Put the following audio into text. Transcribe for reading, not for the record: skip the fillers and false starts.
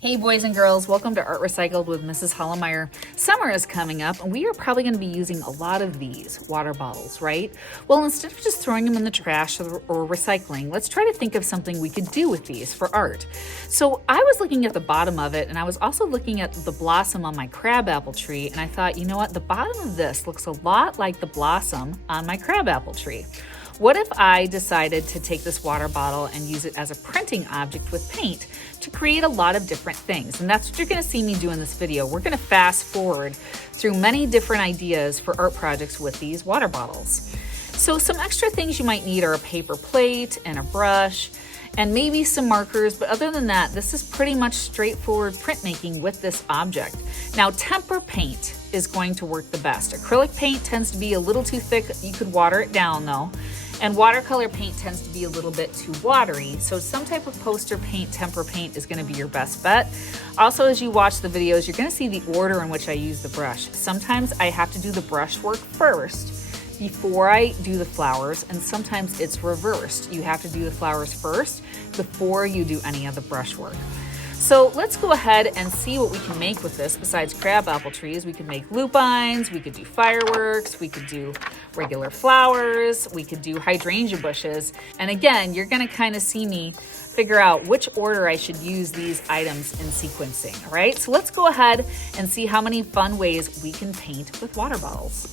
Hey boys and girls, welcome to Art Recycled with Mrs. Hollemeyer. Summer is coming up and we are probably going to be using a lot of these water bottles, right? Well, instead of just throwing them in the trash or recycling, let's try to think of something we could do with these for art. So I was looking at the bottom of it and I was also looking at the blossom on my crabapple tree, and I thought, you know what, the bottom of this looks a lot like the blossom on my crabapple tree. What if I decided to take this water bottle and use it as a printing object with paint to create a lot of different things? And that's what you're going to see me do in this video. We're going to fast forward through many different ideas for art projects with these water bottles. So some extra things you might need are a paper plate and a brush and maybe some markers, but other than that, this is pretty much straightforward printmaking with this object. Now, tempera paint is going to work the best. Acrylic paint tends to be a little too thick. You could water it down though. And watercolor paint tends to be a little bit too watery. So some type of poster paint, tempera paint is gonna be your best bet. Also, as you watch the videos, you're gonna see the order in which I use the brush. Sometimes I have to do the brush work first before I do the flowers, and sometimes it's reversed. You have to do the flowers first before you do any of the brush work. So let's go ahead and see what we can make with this. Besides crabapple trees, we could make lupines, we could do fireworks, we could do regular flowers, we could do hydrangea bushes. And again, you're gonna kind of see me figure out which order I should use these items in sequencing, all right? So let's go ahead and see how many fun ways we can paint with water bottles.